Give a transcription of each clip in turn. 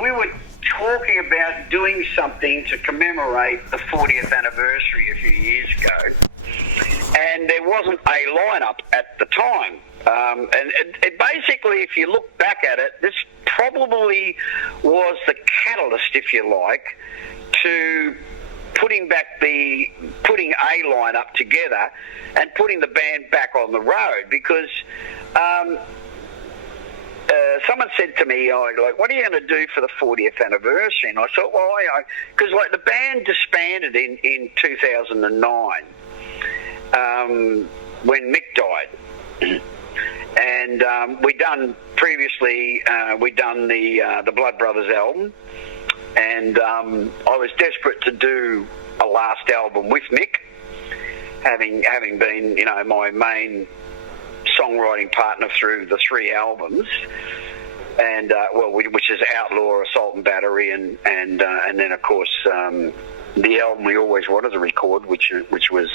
we were talking about doing something to commemorate the 40th anniversary a few years ago, and there wasn't a lineup at the time. And it basically, if you look back at it, this probably was the catalyst, if you like, to putting a lineup together and putting the band back on the road, because someone said to me, what are you going to do for the 40th anniversary? And I thought, well, because the band disbanded in 2009 when Mick died. And we'd done the Blood Brothers album, and I was desperate to do a last album with Mick, having been, my main songwriting partner through the 3 albums, and which is Outlaw, Assault and Battery, and then of course the album we always wanted to record, which was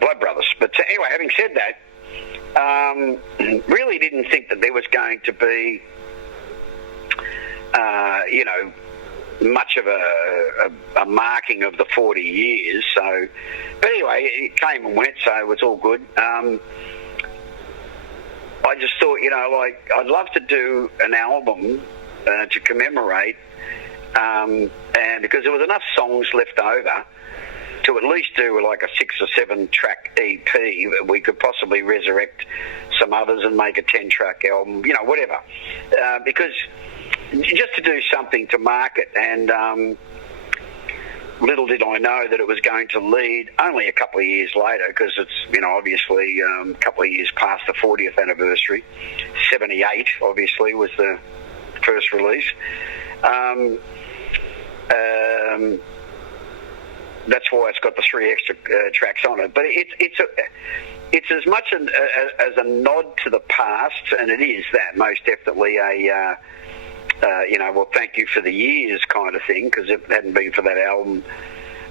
Blood Brothers. But anyway, having said that, really didn't think that there was going to be much of a marking of the 40 years. So, but anyway, it came and went, so it was all good. I just thought, I'd love to do an album to commemorate, and because there was enough songs left over to at least do like a 6 or 7 track EP. We could possibly resurrect some others and make a 10-track album, whatever. Because just to do something to market, and little did I know that it was going to lead only a couple of years later, because it's, obviously a couple of years past the 40th anniversary. 78, obviously, was the first release. That's why it's got the 3 extra tracks on it. But it's as much as a nod to the past, and it is that, most definitely thank you for the years kind of thing, because if it hadn't been for that album,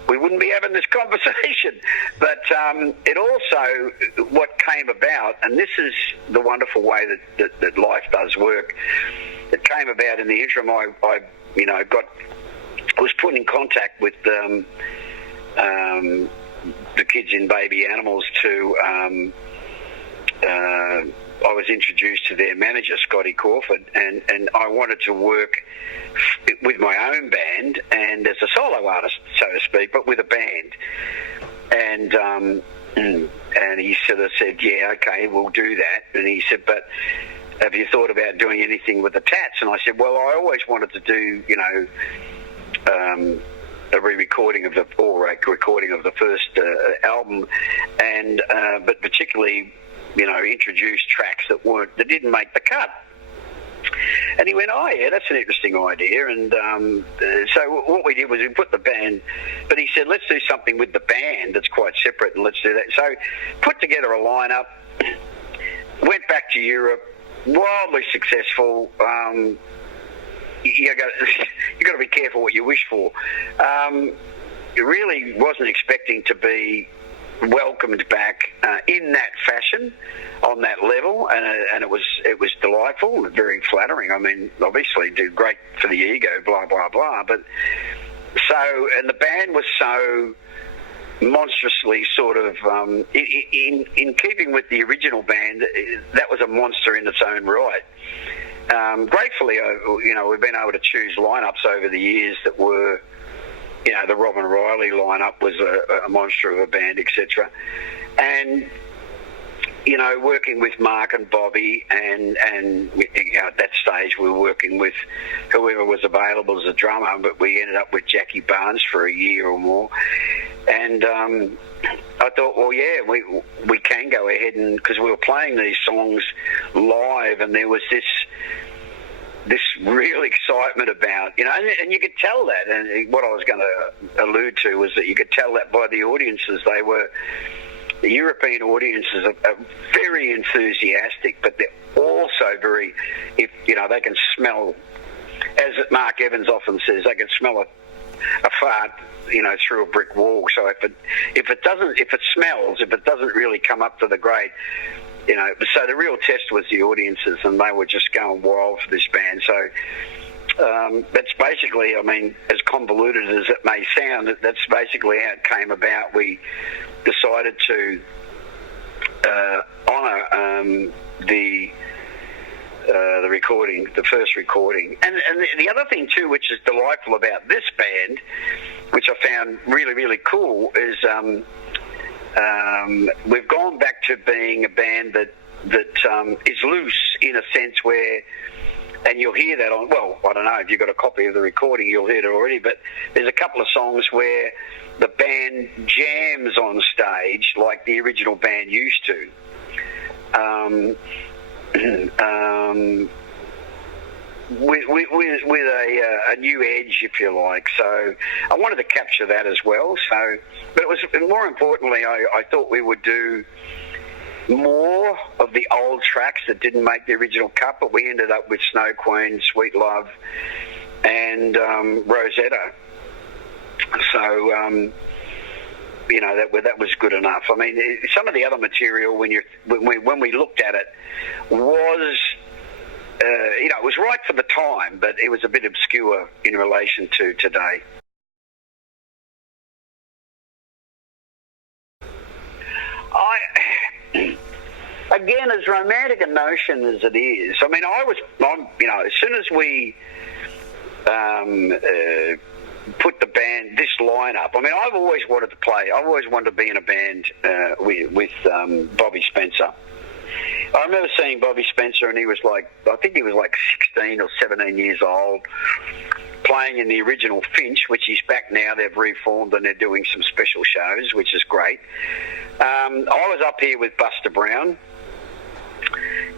we wouldn't be having this conversation. But it also, what came about, and this is the wonderful way that life does work, it came about in the interim. I was put in contact with the kids in Baby Animals to I was introduced to their manager, Scotty Crawford, and I wanted to work with my own band and as a solo artist, so to speak, but with a band. And he sort of said, yeah, okay, we'll do that. And he said, but have you thought about doing anything with the Tats? And I said, well, I always wanted to do, a recording of the first album, and but particularly, introduce tracks that didn't make the cut. And he went, oh yeah, that's an interesting idea. And so what we did was we put the band, but he said, let's do something with the band that's quite separate, and let's do that. So put together a lineup, went back to Europe, wildly successful. You got to be careful what you wish for. Really wasn't expecting to be welcomed back in that fashion, on that level, and it was delightful and very flattering. I mean, obviously, do great for the ego, blah blah blah. But and the band was so monstrously sort of in keeping with the original band. That was a monster in its own right. Gratefully, we've been able to choose lineups over the years that were, the Robin Riley lineup was a monster of a band, etc. And, working with Mark and Bobby, and at that stage we were working with whoever was available as a drummer, but we ended up with Jackie Barnes for a year or more. And I thought, well, yeah, we can go ahead, and because we were playing these songs live, and there was this real excitement about, and you could tell that. And what I was going to allude to was that you could tell that by the audiences. The European audiences are very enthusiastic, but they're also very, they can smell, as Mark Evans often says, they can smell a fart, through a brick wall. So if it smells, if it doesn't really come up to the grade, So the real test was the audiences, and they were just going wild for this band. So that's basically, as convoluted as it may sound, that's basically how it came about. We decided to honour the recording, the first recording. And the other thing too, which is delightful about this band, which I found really, really cool, is we've gone back to being a band that is loose in a sense where, and you'll hear that on, well, I don't know, if you've got a copy of the recording, you'll hear it already, but there's a couple of songs where the band jams on stage like the original band used to. With a new edge, if you like. So I wanted to capture that as well. So, but it was more importantly, I thought we would do more of the old tracks that didn't make the original cut, but we ended up with Snow Queen, Sweet Love, and Rosetta. So that was good enough. Some of the other material when we looked at it was. It was right for the time, but it was a bit obscure in relation to today. Again, as romantic a notion as it is, as soon as we put the band, this lineup, I've always wanted to play. I've always wanted to be in a band with Bobby Spencer. I remember seeing Bobby Spencer, and he was like 16 or 17 years old, playing in the original Finch, which is back now. They've reformed and they're doing some special shows, which is great. I was up here with Buster Brown,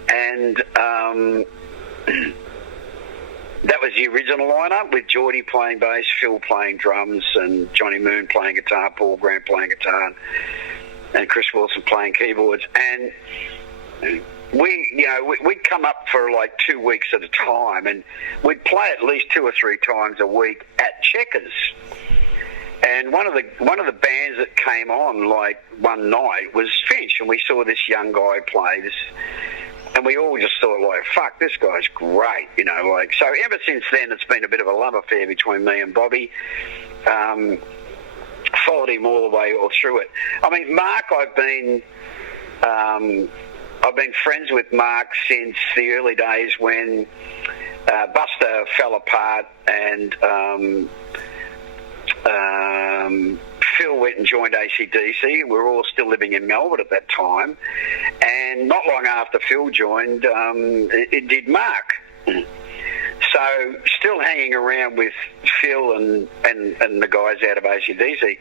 and that was the original lineup, with Geordie playing bass, Phil playing drums, and Johnny Moon playing guitar, Paul Grant playing guitar, and Chris Wilson playing keyboards. And we'd come up for like 2 weeks at a time, and we'd play at least 2 or 3 times a week at Checkers. And one of the bands that came on like one night was Finch, and we saw this young guy play this, and we all just thought like, fuck, this guy's great, So ever since then, it's been a bit of a love affair between me and Bobby. Followed him all the way all through it. Mark, I've been friends with Mark since the early days when Buster fell apart and Phil went and joined AC/DC. We were all still living in Melbourne at that time. And not long after Phil joined, it did Mark. So still hanging around with Phil and the guys out of AC/DC,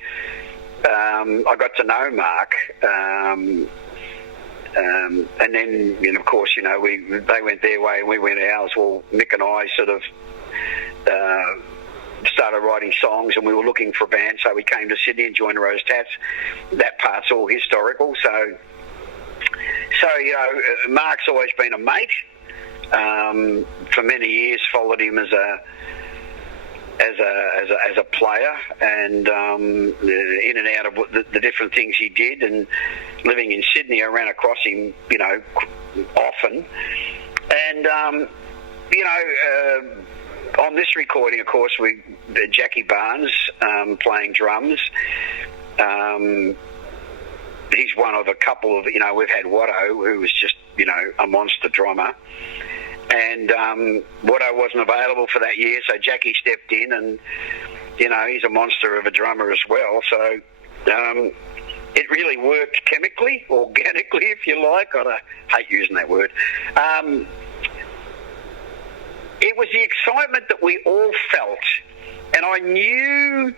I got to know Mark. And then, of course, they went their way and we went ours. Well, Mick and I sort of started writing songs, and we were looking for a band, so we came to Sydney and joined the Rose Tats. That part's all historical. So Mark's always been a mate. For many years, followed him as a player, and in and out of the different things he did. And living in Sydney, I ran across him, often. And on this recording, of course, Jackie Barnes playing drums. He's one of a couple of, we've had Watto, who was just, a monster drummer. And Watto wasn't available for that year, so Jackie stepped in, and, he's a monster of a drummer as well. So it really worked chemically, organically, if you like. I hate using that word. It was the excitement that we all felt, and I knew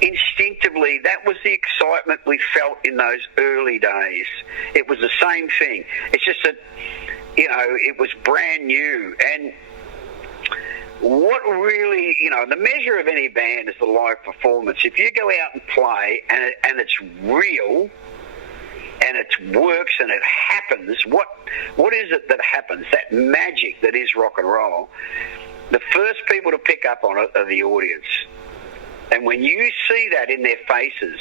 instinctively that was the excitement we felt in those early days. It was the same thing. It's just that, it was brand new. And what really, the measure of any band is the live performance. If you go out and play and it's real and it works and it happens, what is it that happens? That magic that is rock and roll. The first people to pick up on it are the audience. And when you see that in their faces,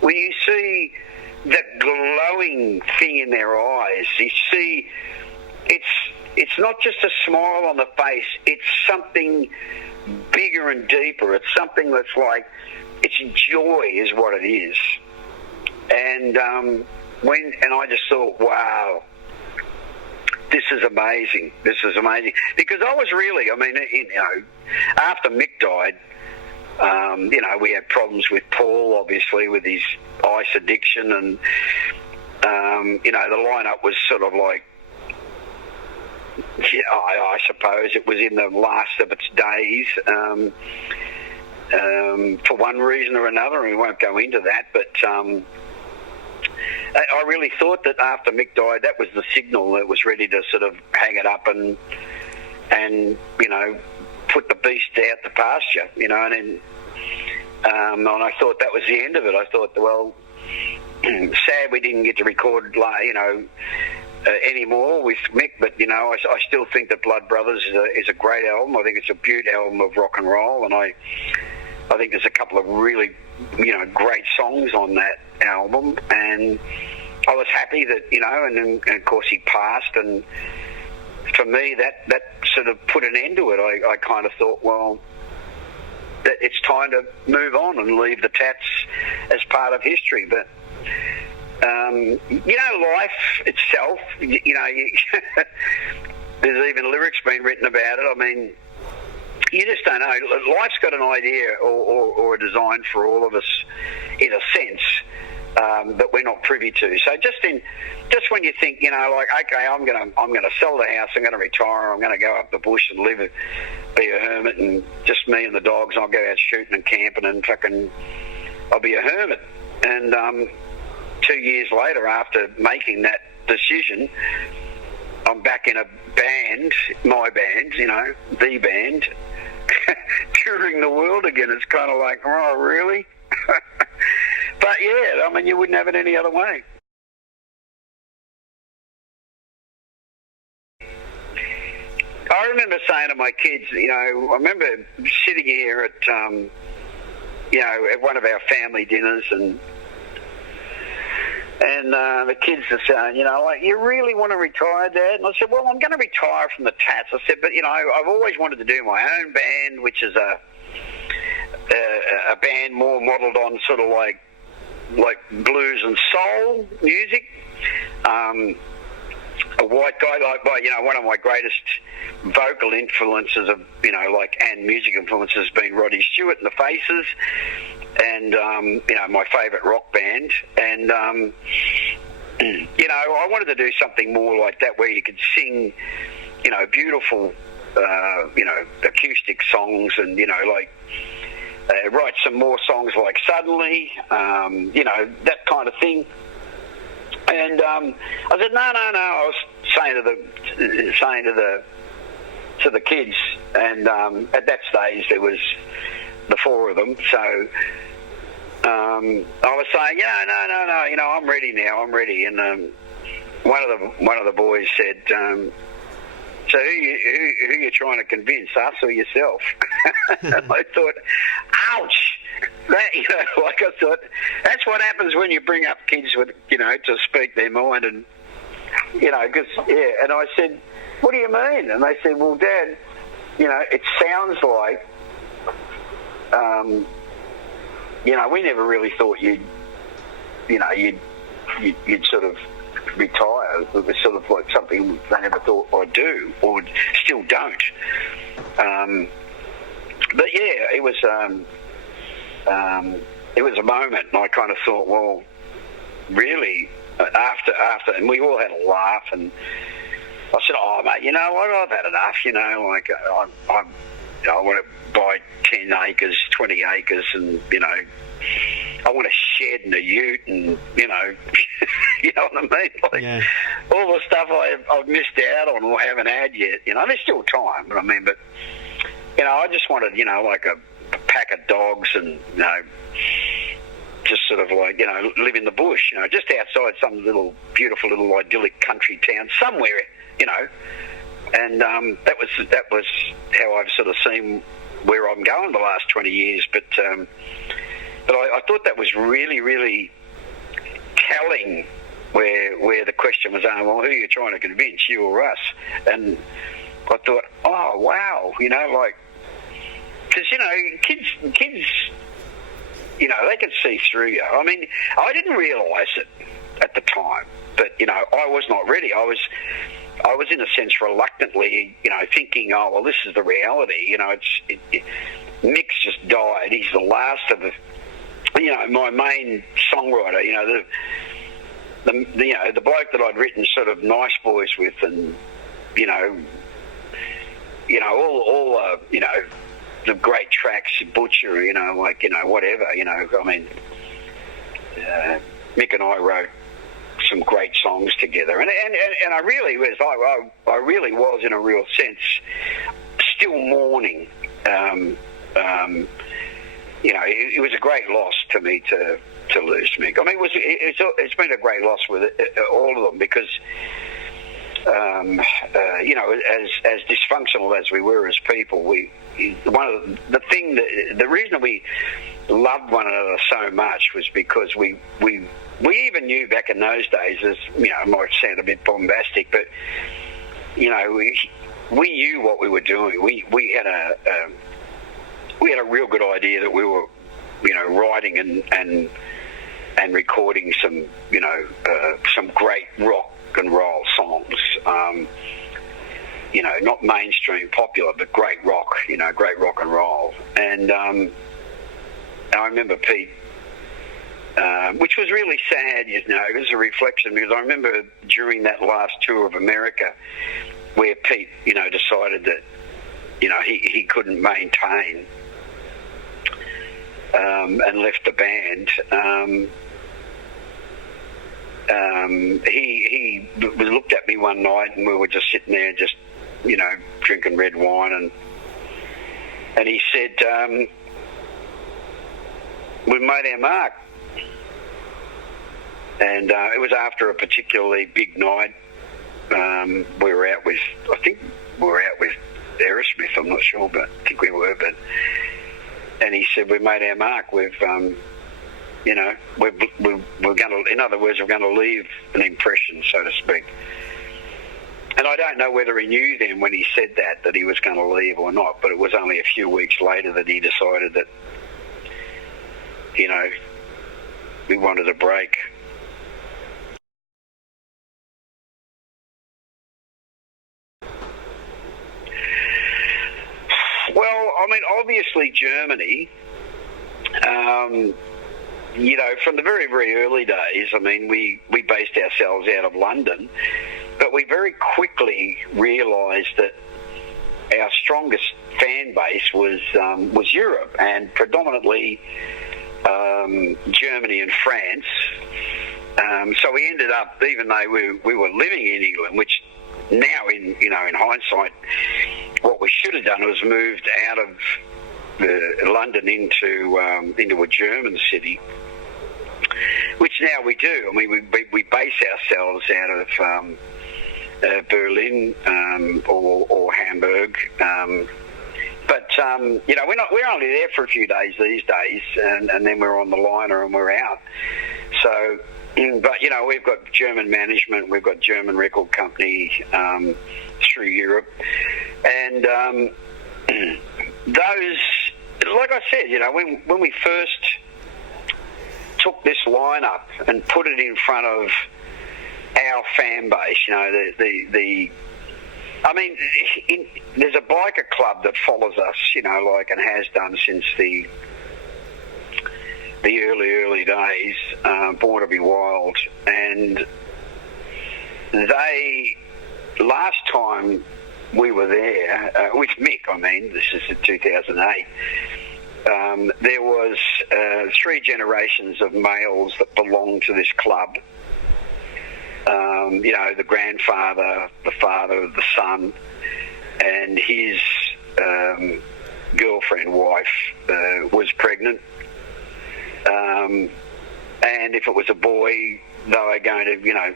when you see the glowing thing in their eyes. You see, it's not just a smile on the face. It's something bigger and deeper. It's something that's like, it's joy is what it is. And I just thought, wow, this is amazing. This is amazing. Because I was really, I mean, you know, after Mick died, you know, we had problems with Paul, obviously, with his ice addiction, and you know, the lineup was sort of like, yeah, I suppose it was in the last of its days, for one reason or another, and we won't go into that, but I really thought that after Mick died, that was the signal that was ready to sort of hang it up and you know, put the beast out to pasture, you know, and then and I thought that was the end of it. I thought, well, sad we didn't get to record, you know, anymore with Mick, but you know, I still think that Blood Brothers is a great album. I think it's a beaut album of rock and roll, and I think there's a couple of really, you know, great songs on that album, and I was happy that, you know, and then of course he passed, and for me that sort of put an end to it. I kind of thought, well, that it's time to move on and leave the Tats as part of history. But you know, life itself, you know, there's even lyrics been written about it. I mean, you just don't know. Life's got an idea or a design for all of us, in a sense, that we're not privy to. So just when you think, you know, like, okay, I'm gonna sell the house, I'm gonna retire, I'm gonna go up the bush and live, be a hermit, and just me and the dogs, and I'll go out shooting and camping and fucking, I'll be a hermit. And 2 years later, after making that decision, I'm back in a band, my band, you know, the band, touring the world again. It's kind of like, oh, really? But yeah, I mean, you wouldn't have it any other way. I remember saying to my kids, you know, I remember sitting here at, you know, at one of our family dinners, and the kids are saying, you know, like, you really want to retire, Dad? And I said, well, I'm going to retire from the Tats. I said, but, you know, I've always wanted to do my own band, which is a band more modelled on sort of like blues and soul music. A white guy, like, you know, one of my greatest vocal influences of, you know, like, and music influences has been Roddy Stewart and the Faces, and you know, my favourite rock band, and you know, I wanted to do something more like that, where you could sing, you know, beautiful, you know, acoustic songs, and, you know, like, write some more songs like Suddenly, you know, that kind of thing. And I said, no. I was saying to the kids, and at that stage there was the four of them. So I was saying, yeah, no. You know, I'm ready now. I'm ready. And one of the boys said, so who you trying to convince, us or yourself? And I thought, ouch. That, you know, like, I thought, that's what happens when you bring up kids with, you know, to speak their mind, and, you know, because, yeah, and I said, what do you mean? And they said, well, Dad, you know, it sounds like, you know, we never really thought you'd sort of retire. It was sort of like something they never thought I'd do, or still don't. But yeah, it was a moment, and I kind of thought, well, really, after, and we all had a laugh, and I said, oh, mate, you know what, I've had enough, you know, like, I want to buy 10 acres, 20 acres, and, you know, I want a shed and a ute, and, you know, you know what I mean? Like, yeah. All the stuff I've missed out on or haven't had yet, you know, there's still time, but I mean, but, you know, I just wanted, you know, like a pack of dogs, and, you know, just sort of like, you know, live in the bush, you know, just outside some little beautiful little idyllic country town somewhere, you know, and that was how I've sort of seen where I'm going the last 20 years. But I thought that was really, really telling where the question was, well, who are you trying to convince, you or us? And I thought, oh, wow, you know, like, because, you know, kids, you know, they can see through you. I mean, I didn't realise it at the time, but, you know, I was not ready. I was in a sense reluctantly, you know, thinking, oh, well, this is the reality. You know, Mick's just died. He's the last of the, you know, my main songwriter, you know, the bloke that I'd written sort of Nice Boys with, and, you know, all you know, the great tracks, Butcher, you know, like, you know, whatever, you know, I mean, Mick and I wrote some great songs together, and I really was, I really was in a real sense still mourning. You know, it was a great loss to me to lose Mick. I mean, it's been a great loss with all of them, because you know, as dysfunctional as we were as people, the reason we loved one another so much was because we even knew back in those days, as you know, it might sound a bit bombastic, but you know, we knew what we were doing. We had a real good idea that we were, you know, writing and recording some, you know, some great rock and roll songs. You know, not mainstream popular, but great rock. You know, great rock and roll. And I remember Pete, which was really sad, you know, it was a reflection, because I remember during that last tour of America, where Pete, you know, decided that, you know, he couldn't maintain, and left the band. He looked at me one night, and we were just sitting there, just, you know, drinking red wine, and he said, "We made our mark." And it was after a particularly big night. We were out with, I think we were out with Aerosmith, I'm not sure, but I think we were. And he said, "We made our mark. We've, you know, we're going to, in other words, we're going to leave an impression, so to speak." And I don't know whether he knew then when he said that he was going to leave or not, but it was only a few weeks later that he decided that, you know, we wanted a break. Well, I mean, obviously Germany, you know, from the very, very early days, I mean, we based ourselves out of London, but we very quickly realised that our strongest fan base was Europe, and predominantly Germany and France. So we ended up, even though we were living in England, which now, in hindsight, what we should have done was moved out of London into a German city, which now we do. I mean, we base ourselves out of Berlin or Hamburg, but you know, we're only there for a few days these days, and then we're on the liner and we're out. So. But, you know, we've got German management, we've got German record company through Europe. And those, like I said, you know, when we first took this lineup and put it in front of our fan base, you know, I mean, there's a biker club that follows us, you know, like, and has done since the early days, Born to Be Wild, and they, last time we were there, with Mick, I mean, this is in 2008, there was 3 generations of males that belonged to this club. You know, the grandfather, the father, the son, and his girlfriend, wife, was pregnant. And if it was a boy, they were going to, you know,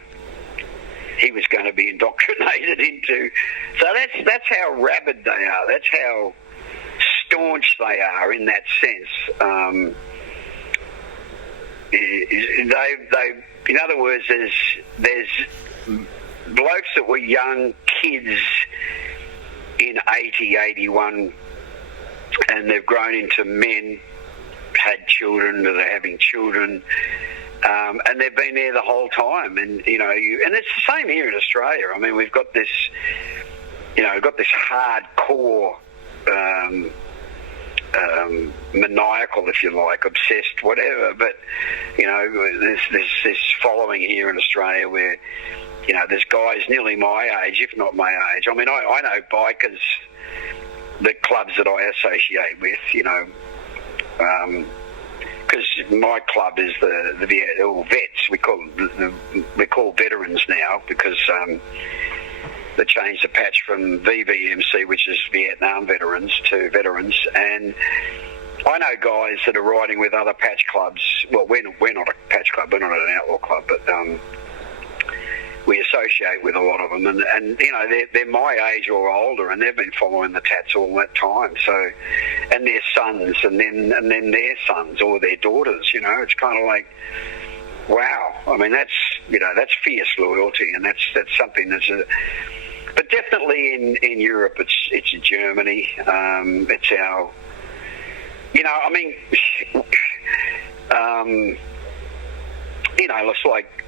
he was going to be indoctrinated into. So that's how rabid they are. That's how staunch they are in that sense. in other words, there's blokes that were young kids in 80, 81, and they've grown into men, had children, or they're having children, and they've been there the whole time. And and it's the same here in Australia. I mean, we've got this, we've got this hardcore, maniacal, if you like, obsessed, whatever. But there's this following here in Australia where there's guys nearly my age, if not my age. I mean, I know bikers, the clubs that I associate with, because my club is the vets. We're called veterans now because they changed the patch from VVMC, which is Vietnam veterans, to veterans. And I know guys that are riding with other patch clubs. Well, we're not a patch club. We're not an outlaw club, but we associate with a lot of them, and they're my age or older, and they've been following the Tats all that time. So, and their sons, and then their sons or their daughters. It's kind of like, wow. I mean, that's fierce loyalty, and that's something that's but definitely in Europe, it's Germany. It's our, I mean, it's like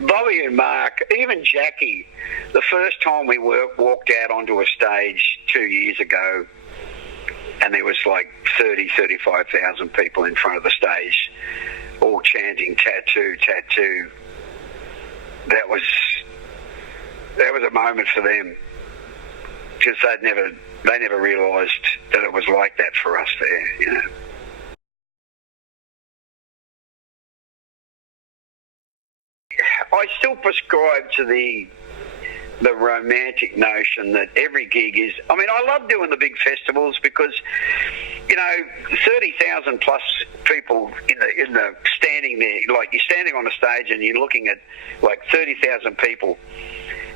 Bobby and Mark, even Jackie, the first time we walked out onto a stage 2 years ago, and there was like 35,000 people in front of the stage, all chanting tattoo, tattoo. That was a moment for them, because they never realised that it was like that for us there, I still prescribe to the romantic notion that every gig is. I mean, I love doing the big festivals because 30,000 plus people in the standing there. Like, you're standing on a stage and you're looking at like 30,000 people,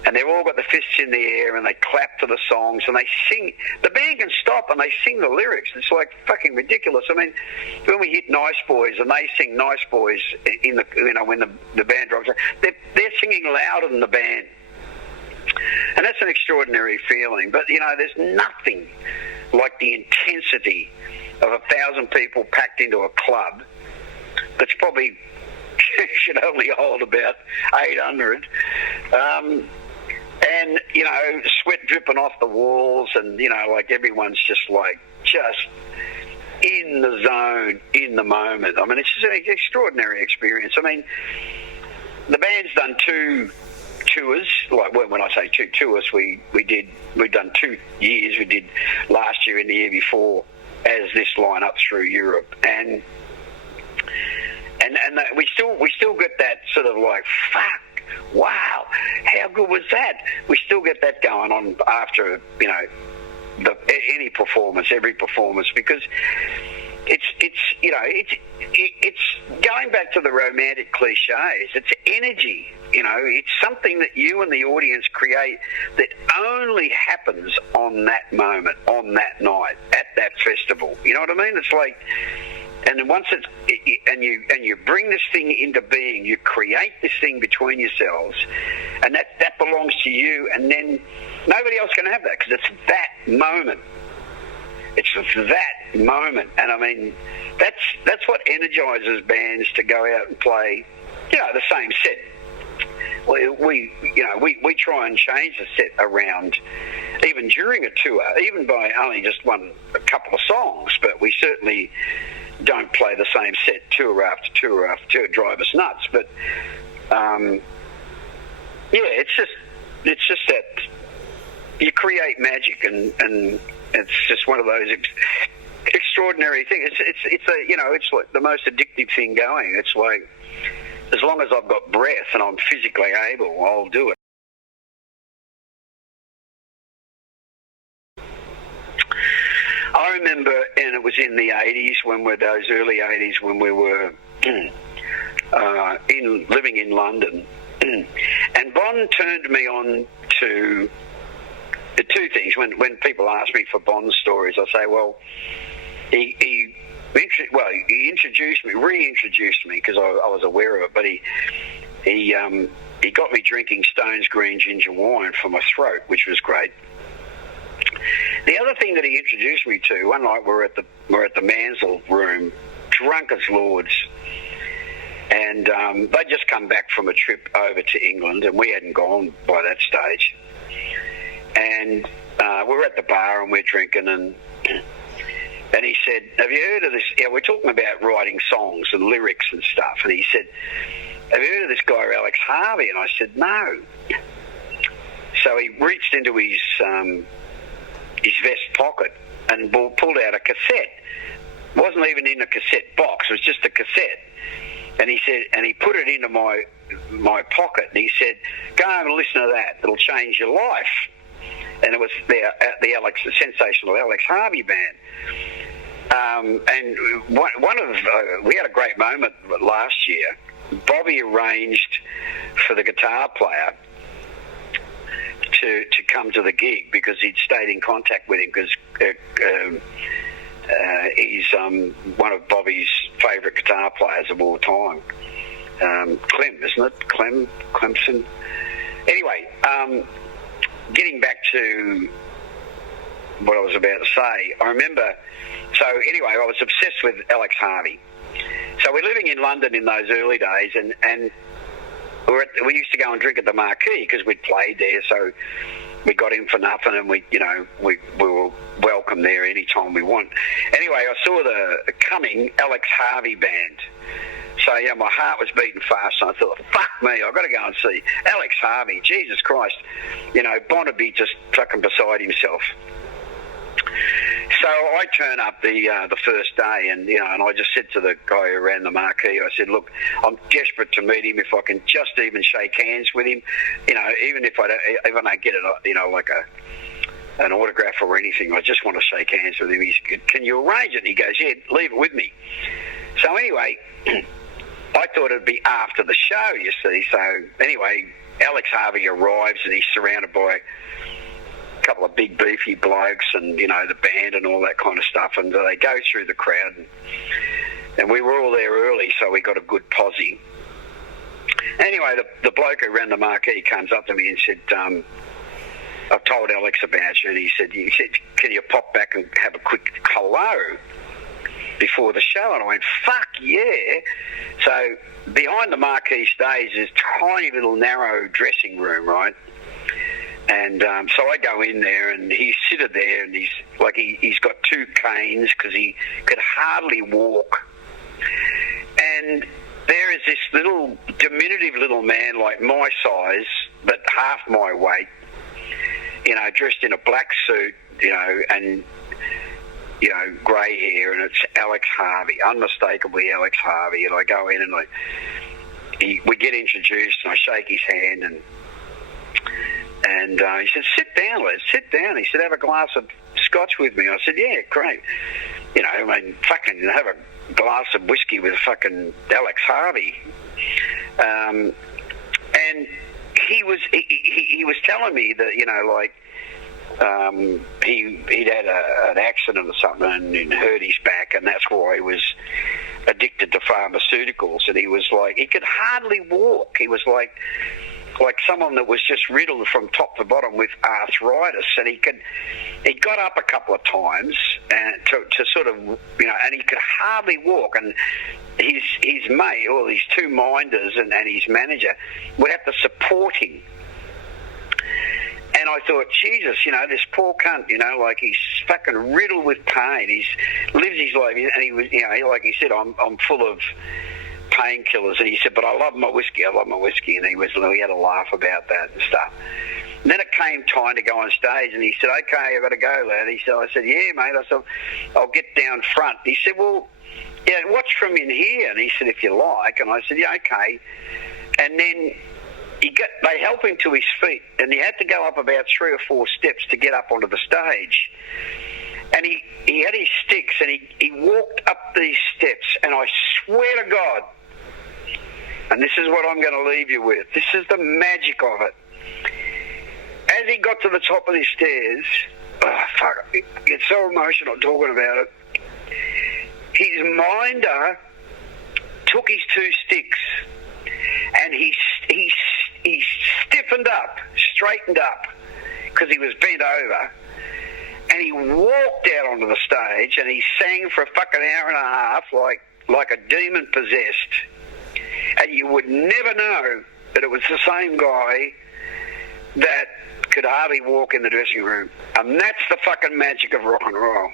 and they've all got the fists in the air and they clap to the songs and they sing. The band can stop and they sing the lyrics. It's like fucking ridiculous. I mean, when we hit Nice Boys and they sing Nice Boys in the when the band drops, they're singing louder than the band, and that's an extraordinary feeling. But there's nothing like the intensity of 1,000 people packed into a club that's probably should only hold about 800. And, sweat dripping off the walls, and, like everyone's just in the zone, in the moment. I mean, it's just an extraordinary experience. I mean, the band's done 2 tours. Like, when I say 2 tours, we've done 2 years. We did last year and the year before as this line-up through Europe. And we still get that sort of like, fuck, wow, how good was that? We still get that going on after any performance, every performance, because it's going back to the romantic cliches. It's energy, it's something that you and the audience create that only happens on that moment, on that night, at that festival. You know what I mean? It's like. And then once you bring this thing into being, you create this thing between yourselves, and that belongs to you, and then nobody else can have that, because it's that moment. It's that moment, and I mean, that's what energizes bands to go out and play, the same set. We try and change the set around, even during a tour, even by only just a couple of songs, but we certainly don't play the same set tour after tour after tour. Drive us nuts. But it's just that you create magic, and it's just one of those extraordinary things. It's like the most addictive thing going. It's like, as long as I've got breath and I'm physically able, I'll do it. I remember, and it was in the 80s, those early 80s, when we were living in London, and Bond turned me on to the 2 things. When people ask me for Bond stories, I say, well, he he reintroduced me because I was aware of it, but he got me drinking Stone's Green ginger wine for my throat, which was great. The other thing that he introduced me to, one night we're at the Mansell room, drunk as lords, and they'd just come back from a trip over to England, and we hadn't gone by that stage. And we're at the bar and we're drinking, and he said, "Have you heard of this?" Yeah, we're talking about writing songs and lyrics and stuff, and he said, "Have you heard of this guy Alex Harvey?" And I said, "No." So he reached into his vest pocket and pulled out a cassette. It wasn't even in a cassette box; it was just a cassette. And he said, and he put it into my pocket, and he said, "Go home and listen to that. It'll change your life." And it was the sensational Alex Harvey band. And we had a great moment last year. Bobby arranged for the guitar player to come to the gig because he'd stayed in contact with him because he's one of Bobby's favourite guitar players of all time. Clem, isn't it? Clemson? Anyway, getting back to what I was about to say, I remember, I was obsessed with Alex Harvey. So we're living in London in those early days, and we used to go and drink at the Marquee because we'd played there, so we got in for nothing, and we were welcome there any time we want. Anyway, I saw the coming Alex Harvey band. So, my heart was beating fast, and I thought, fuck me, I've got to go and see Alex Harvey. Jesus Christ. Bonnaby just fucking beside himself. So I turn up the first day, and I just said to the guy who ran the Marquee, I said, "Look, I'm desperate to meet him. If I can just even shake hands with him, even if I don't get it, like an autograph or anything, I just want to shake hands with him." He said, "Can you arrange it?" And he goes, "Yeah, leave it with me." So anyway, I thought it'd be after the show, you see. So anyway, Alex Harvey arrives, and he's surrounded by couple of big beefy blokes and the band and all that kind of stuff, and they go through the crowd, and we were all there early, so we got a good posse. Anyway, the bloke who ran the Marquee comes up to me and said, "I've told Alex about you," and he said, "Can you pop back and have a quick hello before the show?" And I went, "Fuck yeah." So behind the Marquee stage is a tiny little narrow dressing room, right? And so I go in there, and he's seated there, and he's got two canes because he could hardly walk. And there is this little diminutive little man, like my size, but half my weight, dressed in a black suit, and grey hair, and it's Alex Harvey, unmistakably Alex Harvey. And I go in, and we get introduced, and I shake his hand, and he said, "Sit down, Les, sit down." He said, "Have a glass of scotch with me." I said, "Yeah, great." Fucking have a glass of whiskey with fucking Alex Harvey. And he was telling me that, he'd had an accident or something and hurt his back, and that's why he was addicted to pharmaceuticals. And he was like, he could hardly walk. He was like someone that was just riddled from top to bottom with arthritis, and he got up a couple of times to sort of, and he could hardly walk, and his mate, or his two minders and his manager would have to support him. And I thought, Jesus, this poor cunt, he's fucking riddled with pain. He's lives his life, and he was, like he said, I'm full of painkillers, and he said, "But I love my whiskey, and he had a laugh about that and stuff. And then it came time to go on stage, and he said, "Okay, I've got to go, lad." I said, "Yeah, mate." I said, "I'll get down front." He said, "Well, yeah, watch from in here." And he said, "If you like." And I said, "Yeah, okay." And then they helped him to his feet, and he had to go up about 3 or 4 steps to get up onto the stage. And he had his sticks, and he walked up these steps, and I swear to God, and this is what I'm going to leave you with, this is the magic of it. As he got to the top of the stairs, I get so emotional talking about it, his minder took his 2 sticks and he stiffened up, straightened up, because he was bent over, and he walked out onto the stage and he sang for a fucking hour and a half like a demon possessed, and you would never know that it was the same guy that could hardly walk in the dressing room. And that's the fucking magic of rock and roll.